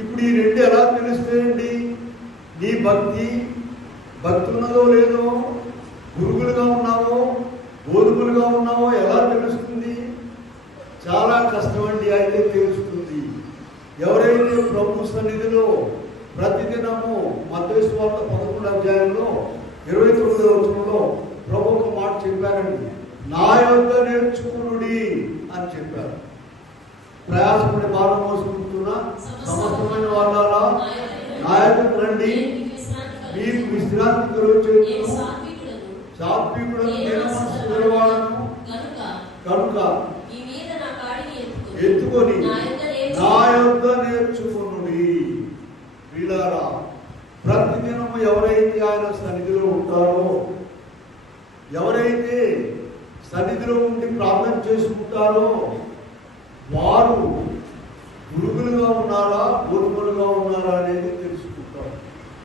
ఇప్పుడు ఈ రెండు ఎలా తెలుస్తాయండి? నీ భక్తి ఉన్నదో లేదో, గురుగులుగా ఉన్నావో గోధుమలుగా ఉన్నావో ఎలా తెలుస్తుంది? చాలా కష్టం అండి. అయితే తెలుస్తుంది. ఎవరైతే ప్రభు సన్నిధిలో ప్రతిదినము మత్తయి సువార్త 11వ అధ్యాయంలో 29వ వచనంలో ప్రభు ఒక మాట చెప్పారండి, నా యొద్ద నేర్చుకునుడి అని చెప్పారు. ప్రయాసపడి భారం మోసుకుంటున్న సమస్తమైన వాళ్ళారా నా యొద్దకు రండి, మీకు విశ్రాంతి కలుగుచేయును. సాత్వికులను నేను మనసు గలవాడను కనుక ఎత్తుకొని నా యొద్ద నేర్చుకునుడి. వీళ్ళారా, ప్రతిదినము ఎవరైతే ఆయన సన్నిధిలో ఉంటారో, ఎవరైతే సన్నిధిలో ఉండి ప్రార్థన చేసుకుంటారో వారు గురుగులుగా ఉన్నారా